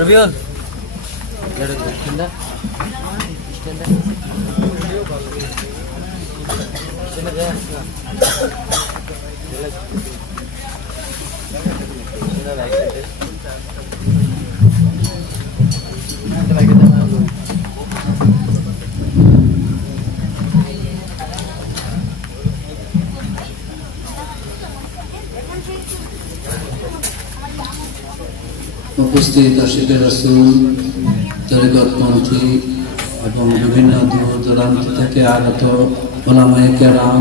Rabiul, উপস্থিত আশিকে রাসূল, তরিকতপন্থী এবং বিভিন্ন দূর দূরান্ত থেকে আগত উলামায়ে কেরাম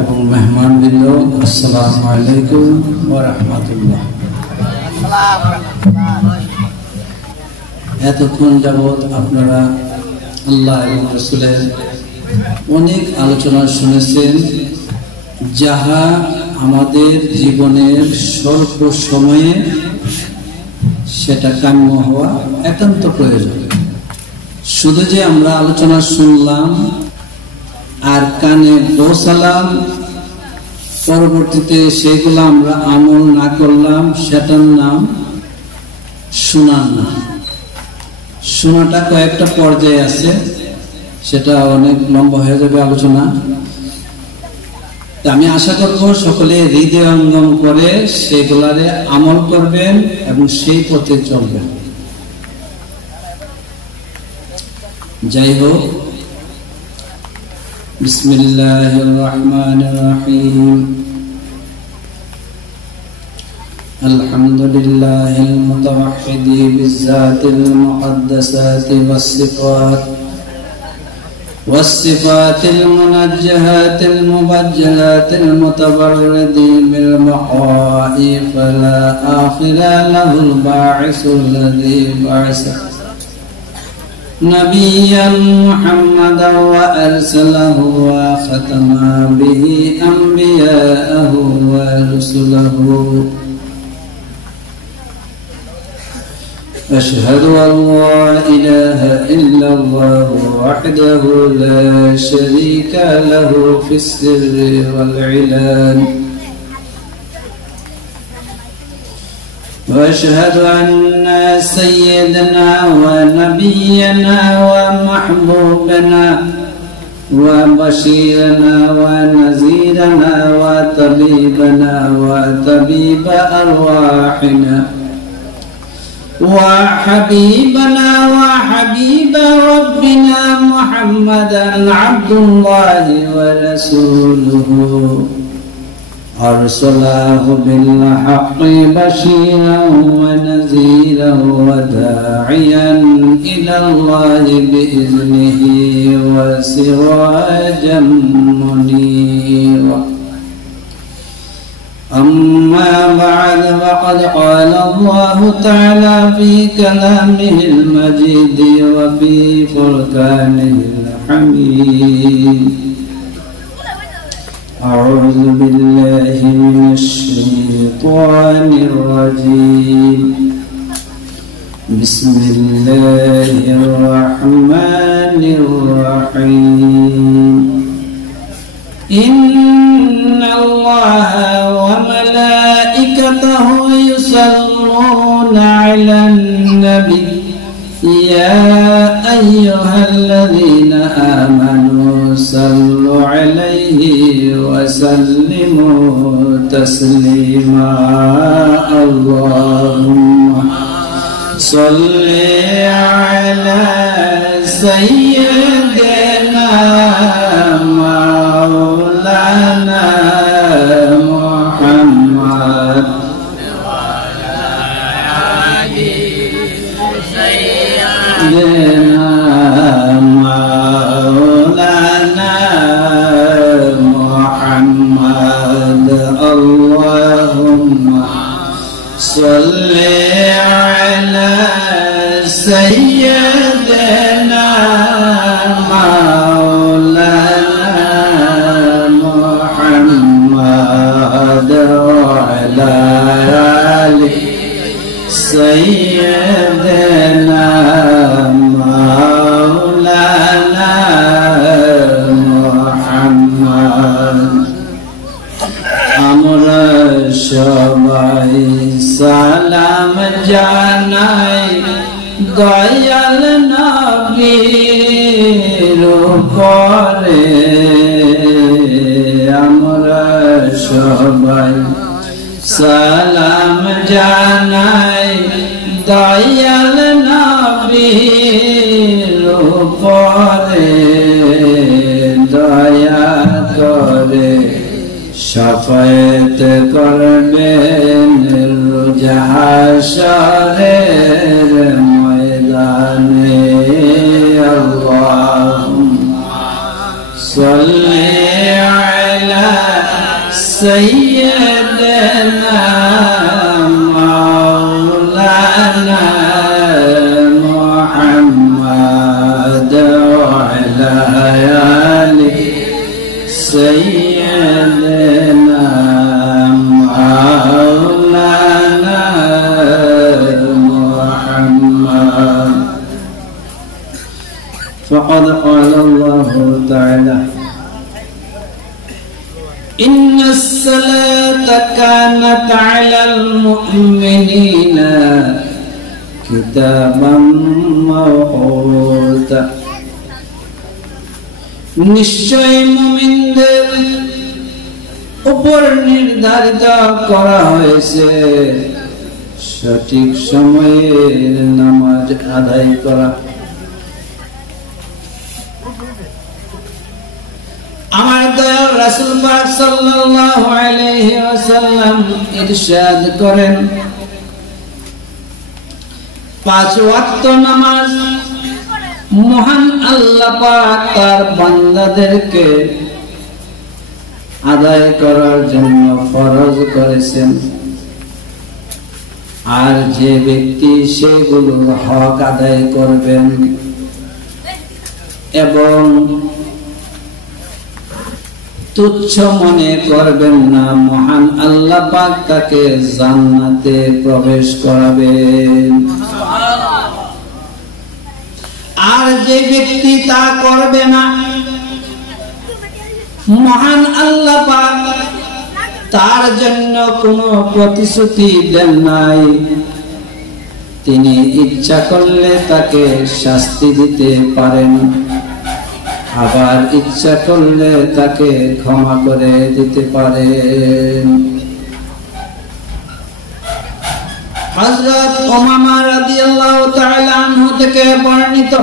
এবং মেহমানবৃন্দ, আসসালামু আলাইকুম ওয়া রাহমাতুল্লাহ। এতক্ষণ যাবৎ আপনারা আল্লাহ এবং রাসূলের অনেক আলোচনা শুনেছেন, যাহা আমাদের জীবনের স্বল্প সময়ে সেটা কাম্য হওয়া একান্ত প্রয়োজন। শুধু যে আমরা আলোচনা শুনলাম আর কানে পৌঁছালাম, পরবর্তীতে সেগুলো আমরা আমল না করলাম, সেটার নাম শোনা না। শোনাটা কয়েকটা পর্যায়ে আছে, সেটা অনেক লম্বা হয়ে যাবে আলোচনা। আমি আশা করব সকলে হৃদয়ঙ্গম করে সেগুলারে আমল করবেন এবং সেই পথে চলবেন। যাই হোক, বিসমিল্লাহির রহমানির রহিম। আলহামদুলিল্লাহিল মুতাওয়াহহিদি বিযাতিল মুকদ্দাসাতি ওয়াস সিফাত والصفات المنجهات المبجلات المتبرد بالبقاء، فلا آخر له الباعث الذي بعث نبيا محمدا وأرسله وختم به أنبياءه ورسله. أشهد أن لا إله إلا الله وحده لا شريك له في السر والعلان، وأشهد أن سيدنا ونبينا ومحبوبنا وبشيرنا ونذيرنا وطبيبنا وطبيب أرواحنا وحبيبنا وحبيب ربنا محمدا عبد الله ورسوله، أرسله بالحق بشيرا ونذيرا وداعيا إلى الله بإذنه وسراجا منيرا. أما بعد، فقد قال الله تعالى في كلامه المجيد وفي فرقانه الحميد: أعوذ بالله من الشيطان الرجيم، بسم الله الرحمن الرحيم. إن الله وملائكته يصلون على النبي يا أيها الذين آمنوا صلوا عليه وسلموا تسليما. اللهم صل على سيدنا مولانا محمد سيدنا مولانا محمد. اللهم صل على سيدنا مولانا محمد وعلى آله سيدنا مولانا محمد আমরা সবাই সালাম জানাই দয়াল নবীর উপরে আমরা সবাই সালাম জানাই দয়াল নবীর উপরে দয়া করে শাফায়াত করবেন রোজ হাশরের ময়দানে আল্লাহুম্মা সাল্লি আলা সাইয়্যিদিনা মাওলানা মুহাম্মদ ওয়া আলা আলি সাইয়্যিদিনা মাওলানা মুহাম্মদ فقد قال الله تعالى إن الصلاة كانت على المؤمنين كتابا موقوتا নিশ্চয় মুমিনদের উপর নির্ধারিত করা হয়েছে সঠিক সময়ে নামাজ আদায় করা। আমার দয়াল রাসূল পাক সাল্লাল্লাহু আলাইহি ওয়াসাল্লাম ইরশাদ করেন, 5 ওয়াক্ত নামাজ মহান আল্লাহ পাক তার বান্দাদেরকে আদায় করার জন্য ফরজ করেছেন। আর যে ব্যক্তি সেগুলোর হক আদায় করবেন এবং তুচ্ছ মনে করবেন না, মহান আল্লাহ পাক তাকে জান্নাতে প্রবেশ করাবেন। আর যে ব্যক্তি তা করবে না, মহান আল্লাহ পাক তার জন্য কোনো প্রতিশ্রুতি দেন নাই। তিনি ইচ্ছা করলে তাকে শাস্তি দিতে পারেন, আবার ইচ্ছা করলে তাকে ক্ষমা করে দিতে পারেন। হযরত উমামা রাদিয়াল্লাহু তাআলা আনহু থেকে বর্ণিত,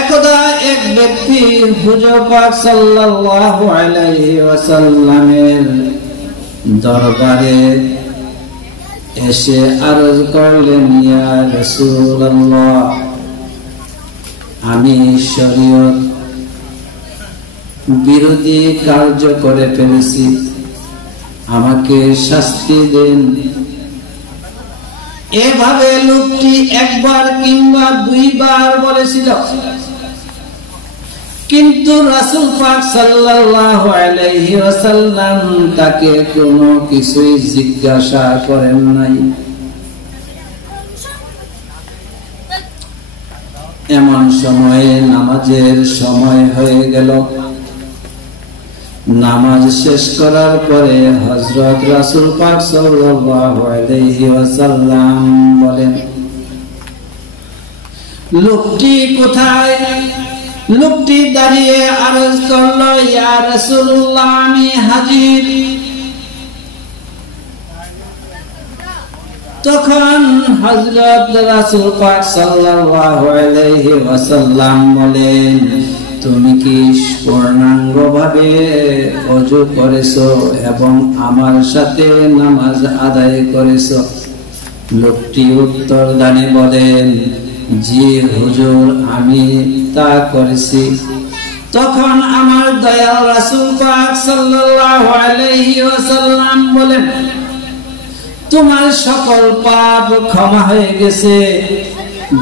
একদা এক ব্যক্তি হুজুর পাক সাল্লাল্লাহু আলাইহি ওয়াসাল্লামের দরবারে এসে আরজ করলেন, ইয়া রাসূলুল্লাহ, আমি শরীয়ত বিরোধী কার্য করে ফেলেছি, আমাকে শাস্তি দেন। এভাবে লোকটি একবার কিংবা 2 বার বলেছিল, কিন্তু রাসূল পাক সাল্লাল্লাহু আলাইহি ওয়াসাল্লাম তাকে কোনো কিছুই জিজ্ঞাসা করেন নাই। এমন সময়ে নামাজের সময় হয়ে গেল। নামাজ শেষ করার পরে হযরত রাসূল পাক সাল্লাল্লাহু আলাইহি ওয়াসাল্লাম বলেন, লোকটি কোথায়? লোকটি দাঁড়িয়ে আরজ করল, ইয়া রাসূলুল্লাহ, আমি হাজির। তখন হযরত রাসূল পাক সাল্লাল্লাহু আলাইহি ওয়াসাল্লাম বলেন, তুমি কি পূর্ণাঙ্গভাবে ওযু করেছো এবং আমার সাথে নামাজ আদায় করেছো? লোকটি উত্তর দানে বলেন, জি হুজুর, আমি তা করেছি। তখন আমার দয়াল রাসূল পাক সাল্লাল্লাহু আলাইহি ওয়াসাল্লাম বলেন, তোমার সকল পাপ ক্ষমা হয়ে গেছে,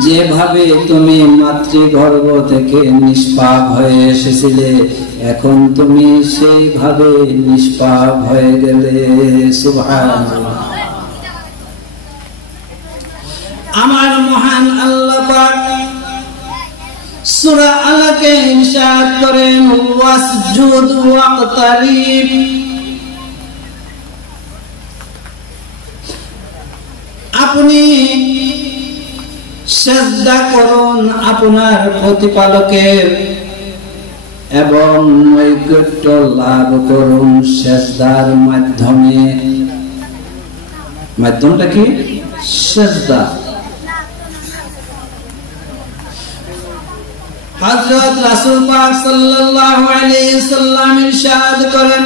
যেভাবে তুমি মাতৃগর্ভ থেকে নিষ্পাপ হয়ে এসেছিলে, এখন তুমি সেইভাবে নিষ্পাপ হয়ে গেলে। সুবহানাল্লাহ। আমার মহান আল্লাহ পাক সূরা আলাকে ইরশাদ করেন, ওয়াসজুদ ওয়াকতারিব, আপনি সিজদা করুন আপনার প্রতিপালকের এবং নৈকট্য লাভ করুন সিজদার মাধ্যমে। মাধ্যমটা কি? সিজদা। হযরত রাসূল পাক সাল্লাল্লাহু আলাইহি সাল্লাম ইরশাদ করেন,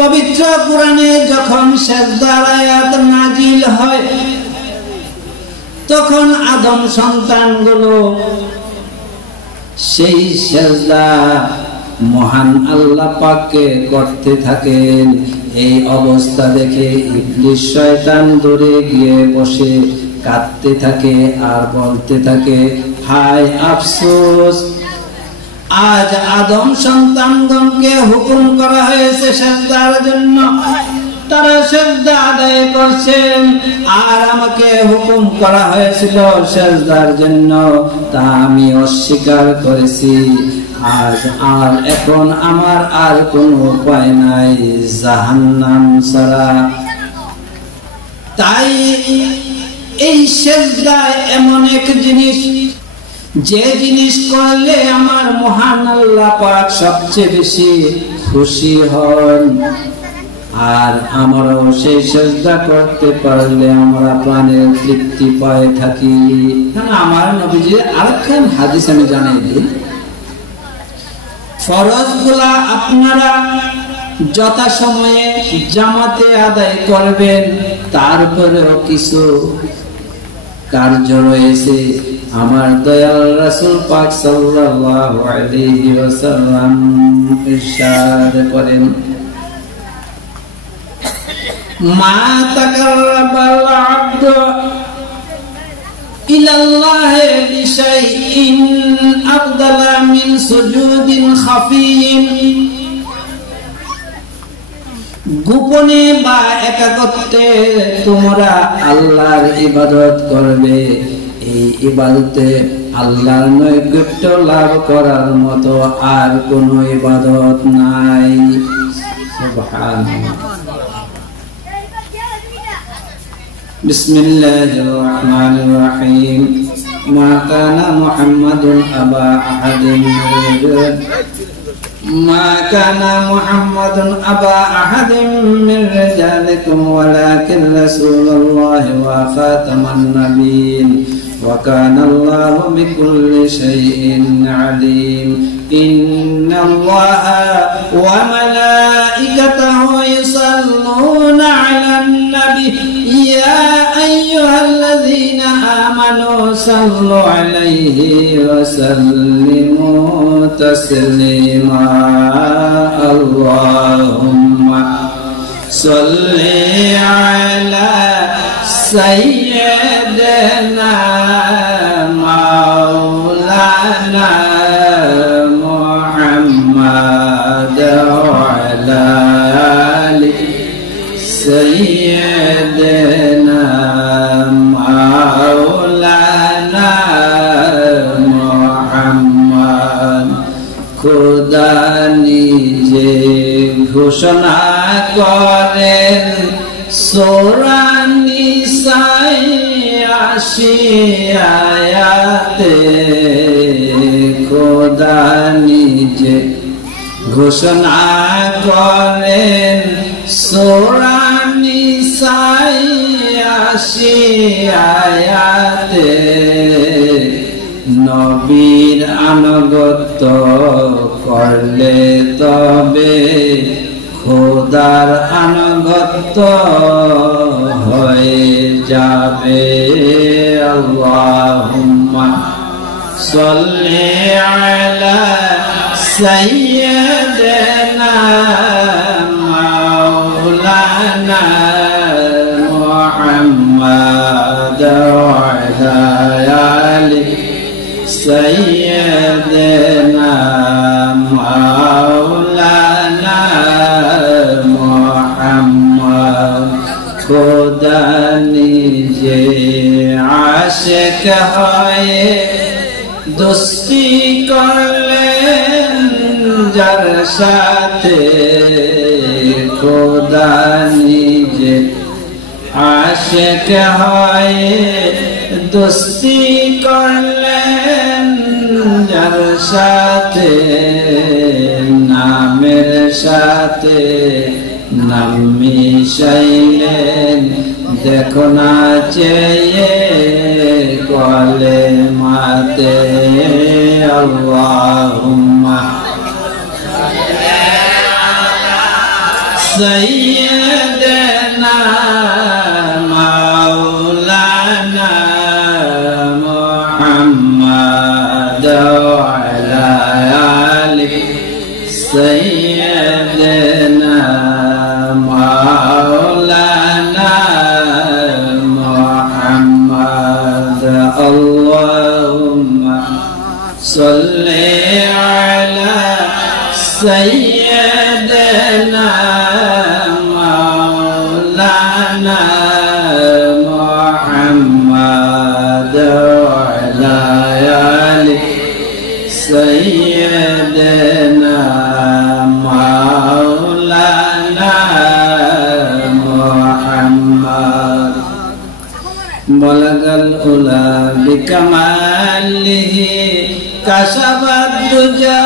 পবিত্র কোরআনে যখন সিজদার আয়াত নাজিল হয় তখন আদম সন্তানগুলো সেই সিজদা মহান আল্লাহ পাককে করতে থাকেন। এই অবস্থা দেখে ইবলিস শয়তান দূরে গিয়ে বসে কাঁদতে থাকে আর বলতে থাকে, হায় আফসোস, আজ আদম সন্তানগণকে হুকুম করা হয়েছে সিজদার জন্য, তারা সিজদা আদায় করছেন, আর আমাকে হুকুম করা হয়েছিল সিজদার জন্য, তা আমি অস্বীকার করেছি। আজ আর এখন আমার আর কোনো উপায় নাই জাহান্নাম ছাড়া। তাই এই সিজদা এমন এক জিনিস, যে জিনিস করলে আমার মহান আল্লাহ পাক সবচেয়ে বেশি খুশি হন, আর আমরাও সেই সিজদা করতে পারলে আমরা প্রাণের তৃপ্তি পায় থাকি। আমার নবীজি আরেকখান হাদিস আমি জানাই দিই, ফরজগুলা আপনারা যথাসময়ে জামাতে আদায় করবেন, তারপরেও কিছু কার্য রয়েছে। আমার দয়াল রাসূল পাক সাল্লাল্লাহু আলাইহি ওয়াসাল্লাম ইরশাদ করেন, মা তাকাররাবাল আবদু ইলাল্লাহি বিশাইইন আফদালা মিন সুজুদিন খাফিয়িন, গোপনে বা একাকত্বে তোমরা আল্লাহর ইবাদত করবে, এই ইবাদতে আল্লাহর নৈকট্য লাভ করার মতো আর কোনো ইবাদত নাই। সুবহানাল্লাহ। বিসমিল্লাহির রহমানির রহিম। মা কানা মুহাম্মাদুন আবা আহাদিন ما كان محمد أبا أحد من رجالكم ولكن رسول الله وخاتم النبيين وكان الله بكل شيء عليم إن الله وملائكته يصلون على النبي يا أيها الذين آمنوا صلوا عليه وسلموا تسليما اللهم صل على سيدنا مولانا محمد وعلى آل سيدنا مولانا محمد খুদা নিজে ঘোষণা করেন সূরা নিসায় ৮০ আয়াতে, খোদা নিজে ঘোষণা করেন সূরা নিসায় ৮০ আয়াতে, নবীর আনুগত্য করলে তবে খোদার আনুগত্য হয়ে যাবে। আল্লাহুম্মা সাল্লি আলা সাইয়্যিদিনা মাওলানা محمد وعلى آل سيدنا مولانا محمد खुदा निजे आशिक हये दोस्ती करलेन जार साथे खुदा निजे आशिक हये दोस्ती करलेन जार साथे नामेर साथे नाम मिशाइलेन देखो ना चेये कले माते अल्लाहुम्मा सय्यदना मौलाना मुहम्मद वअला आलि सय्यदना मौलाना मुहम्मद अल्लाहुम्मा सल्ली अला सय्यदना मौलाना मुहम्मद वअला आलि सय्यदना मौलाना मुहम्मद बलगल उला बिकमालिही कशफत दुजा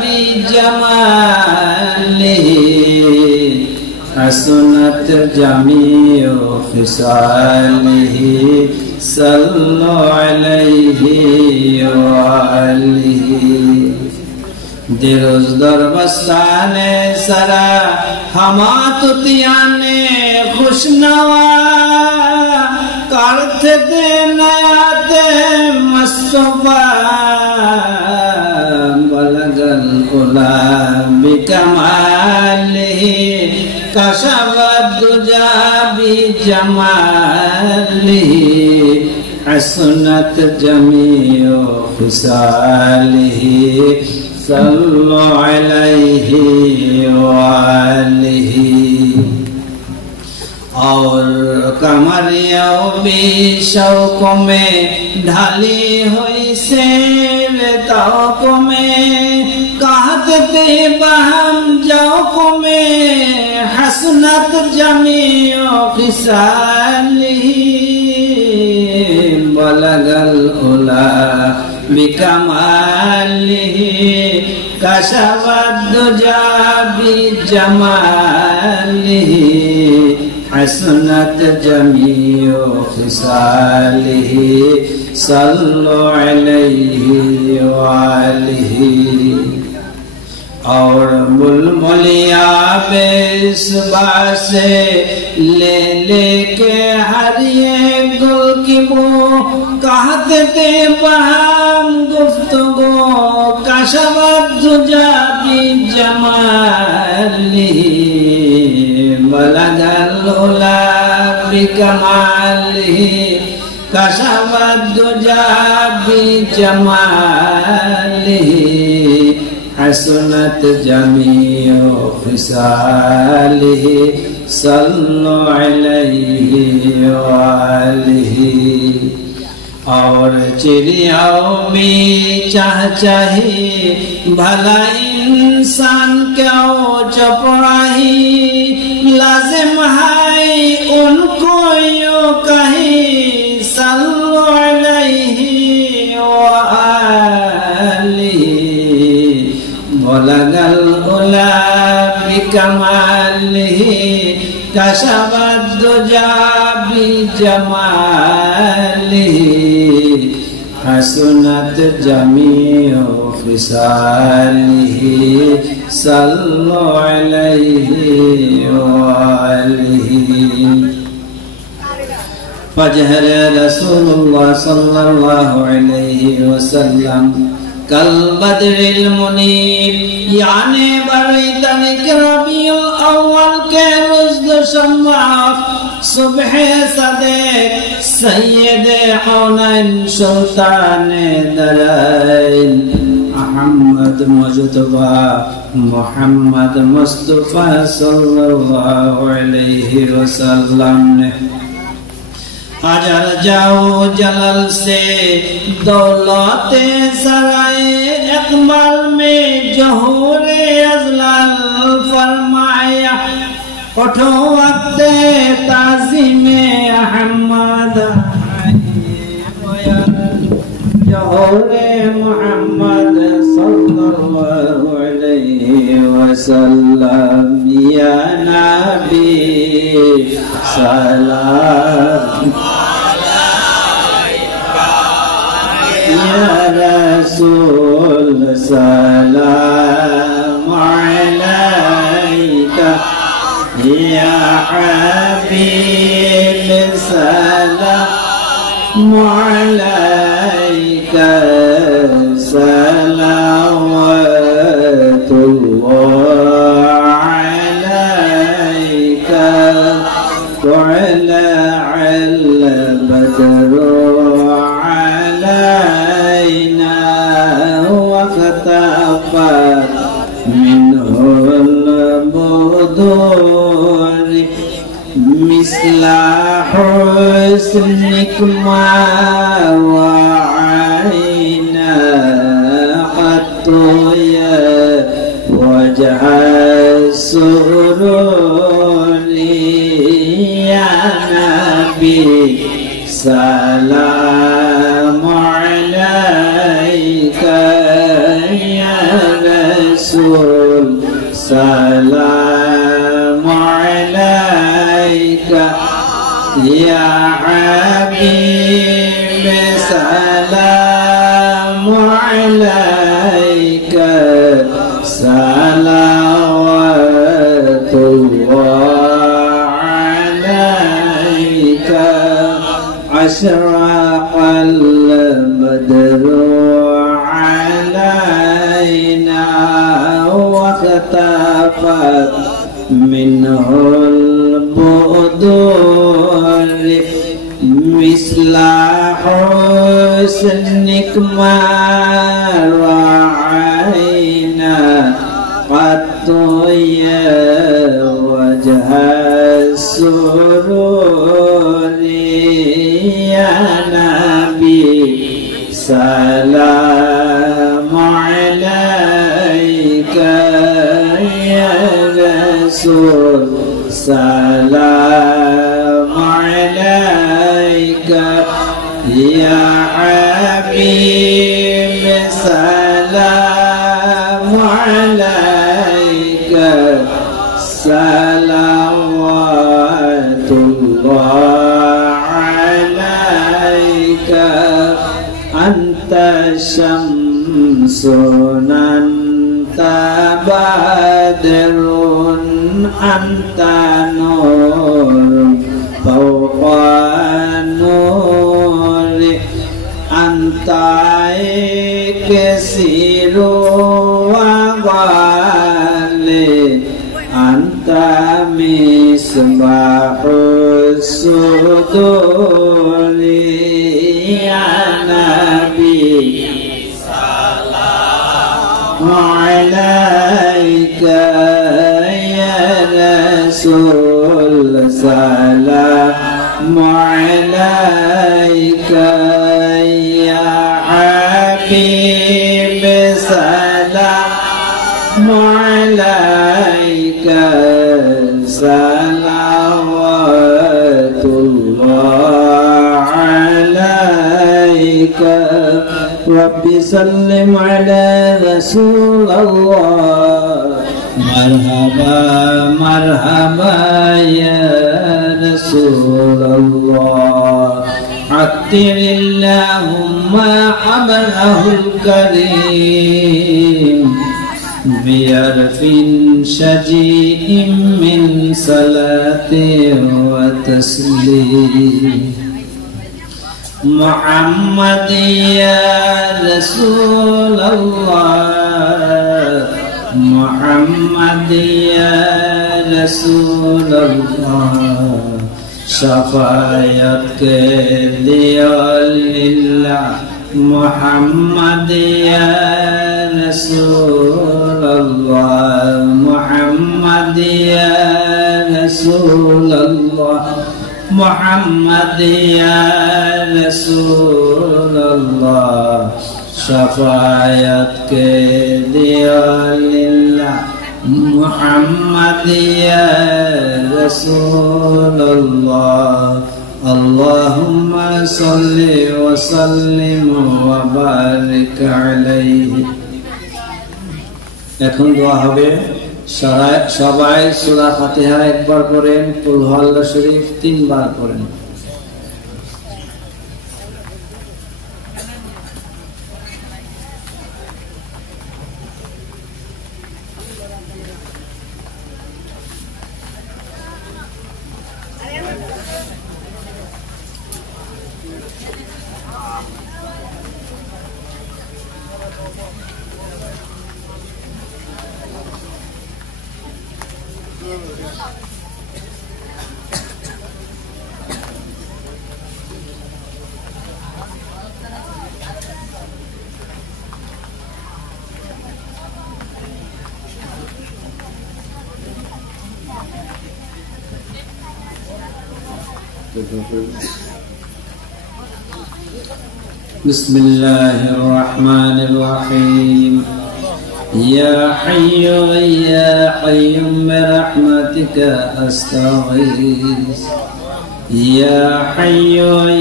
बिजमालिही हसनत जमीउ खिसालिही सल्लु अलैहि व आलिहि दिरोज दरबस्ताने सरा हमातुतियाने खुशनवा करते दे नयाते मुस्तफा बलगल उला बिकमालिही कशफत दुजा बिजमालिही हसनत जमीउ खिसालिही सल्लु अलैहि व आलिहि और कमरियों भी शौक में ढाली हुई से तौक में कहते बहम जौक में हसनत जमीउ खिसालिही बलगल उला बिकमालिही कशफत दुजा बिजमालिही हसनत जमीउ खिसालिही सल्लु अलैहि व आलिहि और बुलबुलिया बेसुबा से ले लेके हरिए गुल की बो कहते थे बहम गुफ्तगू कशफत दुजा बिजमालिही बलगल उला बिकमालिही कशफत दुजा बिजमालिही हसनत जमीउ खिसालिही सल्लु अलैहि व आलिहि और चिड़ियाओं में चाह चाही भला इंसान क्यों चपराही लाजिम है उनको यो कहीं सल्लु अलैहि व आलिहि बलगल उला बिकमालिही कशफत दुजा बिजमालिही हसनत जमीउ खिसालिही सल्लु अलैहि व आलिहि फजहर रसूलुल्लाह सल्लल्लाहु अलैहि वसल्लम कल बदरिल मुनीर यानी बरतनिक रबीउल अव्वल के रोज সম্রাট সুবহে সাদেক সৈয়দে হুনাইন সুলতানে দারাইন আহমদ মুজতবা মুহাম্মদ মুস্তাফা সাল্লাল্লাহু আলাইহি ওয়াসাল্লাম ने हजार जाओ जलल से दौलते सराए इकबाल में जहूरे अजलाल फरमाया उठो वक्त ताज़ीमे अहमद जहूरे मोहम्मद सल्लल्लाहु अलैहि वसल्लम या नबी सलाम या रसूल सलाम अलैका या हबीब सलाम अलैका सलावतुल्लाह अलैका طلع البدر علينا واختفت منه البدور مثل حسنك ما وعينا قط يا وجه السرور يا نبي سلام عليك يا رسول سلام عليك يا حبيب سلام عليك صلوات الله عليك أشرق البدر علينا واختفت منه البدور مثل حسنك ما رأينا قط يا وجه السرور يا نبي سلام عليك يا رسول سلام عليك يا حبيب سلام عليك صلوات الله عليك أنت شمس أنت بدر أنت نور فوق النور أنت كثير وغالي أنت مصباح الصدور يا نبي سلام عليك يا رسول سلام عليك يا حبيب سلام عليك صلوات الله عليك ربي سلم على رسول الله مرحبا مرحبا يا رسول الله عطر اللهم حبله الكريم بيرف شجيع من صلاة وتسليم محمد يا رسول الله محمد يا رسول الله شفاعت کے لیے للہ محمد یا رسول اللہ محمد یا رسول اللہ محمد یا رسول اللہ شفاعت کے لیے للہ محمد یا رسول اللہ اللہم صلی وسلم وبارک علیہ এখন দোয়া হবে সবাই সূরা ফাতিহা একবার পড়েন কুল হুয়াল্লাহ শরীফ 3 বার পড়েন بسم الله الرحمن الرحيم يا حي يا قيوم برحمتك أستغيث يا حي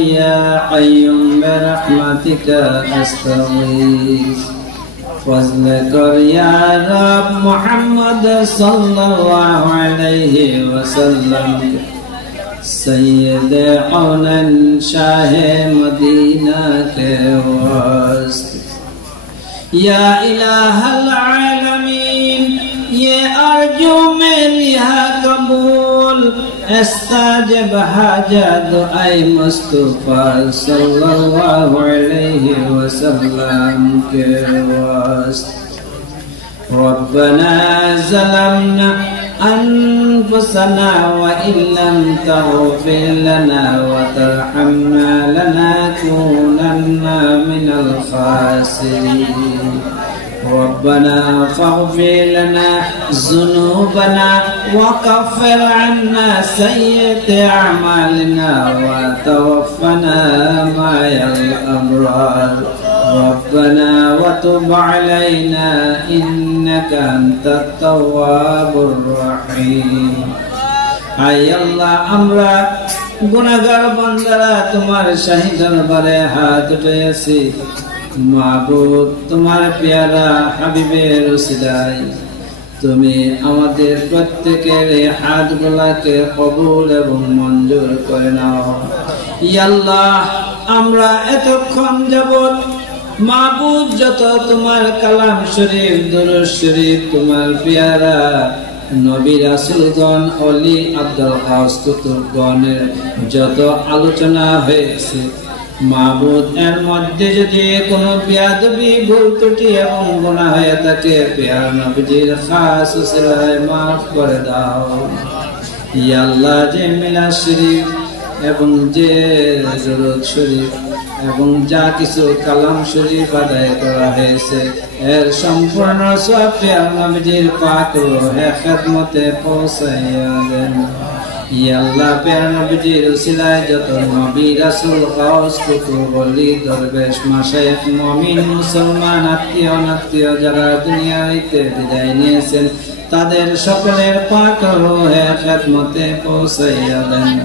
يا قيوم برحمتك أستغيث فضل کر یا رب محمد صلی اللہ علیہ وسلم سید قونن شاہ مدینہ کے واسطے یا الہ العالمین یہ ارجو میری ہے قبول استجب حاجت اے مصطفیٰ صلی اللہ علیہ وسلم کے واسطے ربنا ظلمنا أنفسنا وإن لم تغفر لنا وترحمنا لنكونن من الخاسرين ربنا فاغفر لنا ذنوبنا وكفر عنا سيئات أعمالنا وتوفنا مع الأبرار ربنا وتب علينا إنك أنت التواب الرحيم আয় আল্লাহ আমরা গুনাহগার বান্দারা তোমার শাহী দরবারে হাত উঠাইয়াছি মাবুদ তোমার পেয়ারা হাবিবের উসিলায় তুমি আমাদের প্রত্যেকের হাতগুলোকে কবুল এবং মঞ্জুর করে নাও ইয়া আল্লাহ আমরা এতক্ষণ যাবত মাবুদ যত তোমার কালাম শরীফ দুরূদ শরীফ তোমার পেয়ারা নবী রাসূলগণ ওলি আব্দুল গাউস কুতুবগণের যত আলোচনা হয়েছে মাবুদ এর মধ্যে যদি কোনো বেয়াদবি ভুল ত্রুটি এবং গুনাহ হয়ে থাকে পেয়ারা নবীজির খাস উসিলায় মাফ করে দাও ইয়া আল্লাহ যে মিলাদ শরীফ এবং যে দুরূদ শরীফ এবং যা কিছু কালাম শরীফ আদায় করা হয়েছে এর সম্পূর্ণ সওয়াব পেয়ারা নবীজির পাক রূহে খিদমতে পৌঁছাইয়া দেন ইয়া আল্লাহ পেয়ারা নবীজির উসিলায় যত নবী রাসূল গাউস কুতুব ওলি দরবেশ মাশায়েখ মুমিন মুসলমান আত্মীয় অনাত্মীয় যারা দুনিয়া হইতে বিদায় নিয়েছেন তাদের সকলের পাক রূহে খিদমতে পৌঁছাইয়া দেন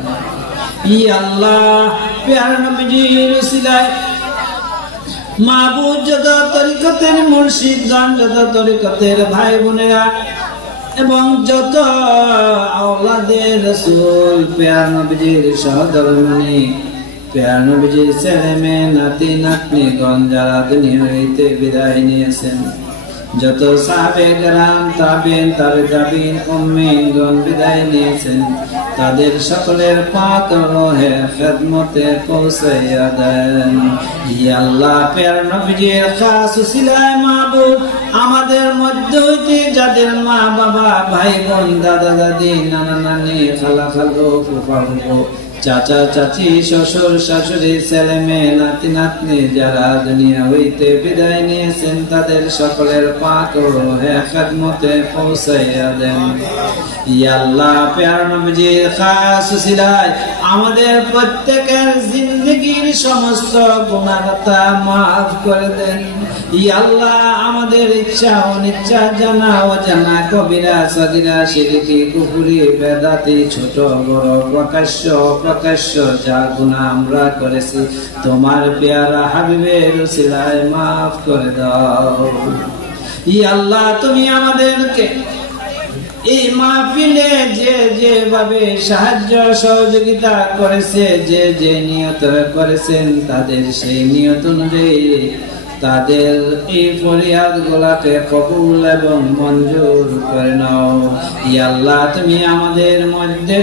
ইয়া আল্লাহ পেয়ারা নবীজির উসিলায় মাবুদ যত তরিকতের মুর্শিদগণ যত তরিকতের ভাই বোনেরা এবং যত আওলাদে রাসূল পেয়ারা নবীজির সহধর্মিণী পেয়ারা নবীজির ছেলে মেয়ে নাতি নাতনিগণ যারা দুনিয়া হইতে বিদায় নিয়েছেন যত সাহাবে কেরাম তাবিন তাবে তাবিন উম্মিনগণ বিদায় নিয়েছেন তাদের সকলের পাক রহে খেদমতে পৌঁছাইয়া দেন। ইয়া আল্লাহ প্যার নবীজির খাস উসিলায় মাবুদ আমাদের মধ্য হইতে যাদের মা বাবা ভাই বোন দাদা দাদি নানা নানি খালা খালু ফুফা ফুফু চাচা চাচি শ্বশুর শাশুড়ি ছেলে মেয়ে নাতি নাতনি যারা দুনিয়া হইতে বিদায় নিয়েছেন তাদের সকলের পাক রহে খেদমতে পৌঁছাইয়া দেন। ইয়া আল্লাহ প্যার নবীজির খাস উসিলায় আমাদের প্রত্যেকের জিন্দেগীর সমস্ত গুনাহগাতা মাফ করে দেন। ইয়া আল্লাহ আমাদের ইচ্ছা অনিচ্ছা জানা অজানা কবিরা সগীরা শিরকি কুফরি বেদাতি ছোট বড় প্রকাশ্য প্রকাশ্য যা গুনাহ আমরা করেছি তোমার পেয়ারা হাবিবের উসিলায় মাফ করে দাও। ইয়া আল্লাহ তুমি আমাদেরকে এই মাহফিলে যে যেভাবে সাহায্য সহযোগিতা করেছে যে যে নিয়ত করেছেন তাদের সেই নিয়ত অনুযায়ী তাদের এই ফরিয়াদ গুলাকে কবুল এবং মঞ্জুর করে নাও। ইয়া আল্লাহ তুমি আমাদের মধ্যে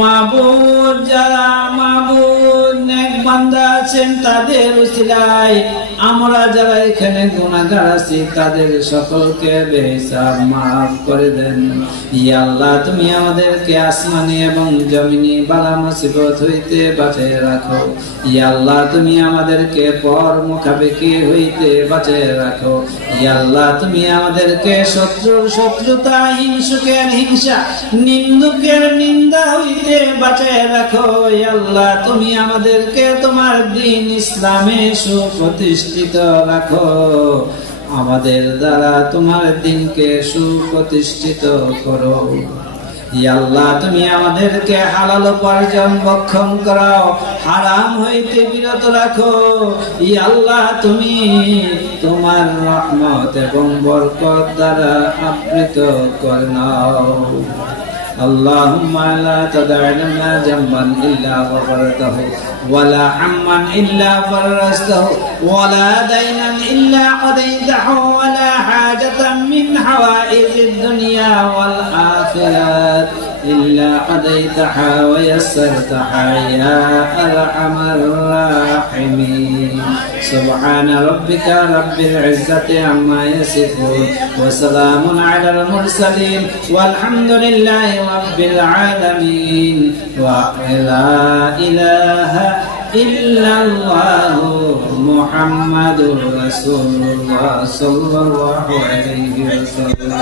মাবুদ যারা মাবুদ নেক বান্দা আছেন তাদের উসিলায় আমরা যারা এখানে গুনাহগার আছি তাদের সকলকে বেহিসাব মাফ করে দেন। ইয়া আল্লাহ তুমি আমাদেরকে আসমানি এবং জমিনি বালা মুসিবত হইতে বাঁচিয়ে রাখো। ইয়া আল্লাহ তুমি আমাদেরকে পর মুখাপেক্ষি হইতে বাঁচিয়ে রাখো। ইয়া আল্লাহ তুমি আমাদেরকে শত্রুর শত্রুতা হিংসুকের হিংসা নিন্দুকের নিন্দা হইতে বাঁচিয়ে রাখো। ইয়া আল্লাহ তুমি আমাদেরকে তোমার দ্বীন ইসলামে সুপ্রতিষ্ঠিত রাখো। আমাদের দ্বারা তোমার দ্বীনকে সুপ্রতিষ্ঠিত করো। ইয়া আল্লাহ তুমি আমাদেরকে হালাল উপার্জন ভক্ষণ করাও হারাম হইতে বিরত রাখো। ইয়া আল্লাহ তুমি তোমার রহমত এবং বরকত দ্বারা আবৃত করে নাও। اللهم لا تدع لنا ذنبا إلا غفرته ولا هما إلا فرجته ولا دينا إلا قضيته ولا حاجة من حوائج الدنيا والآخرة إلا قضيتها ويسرتها يا أرحم الراحمين. سبحان ربك رب العزة عما يصفون وسلام على المرسلين والحمد لله رب العالمين. ولا إله إلا الله محمد رسول الله صلى الله عليه وسلم.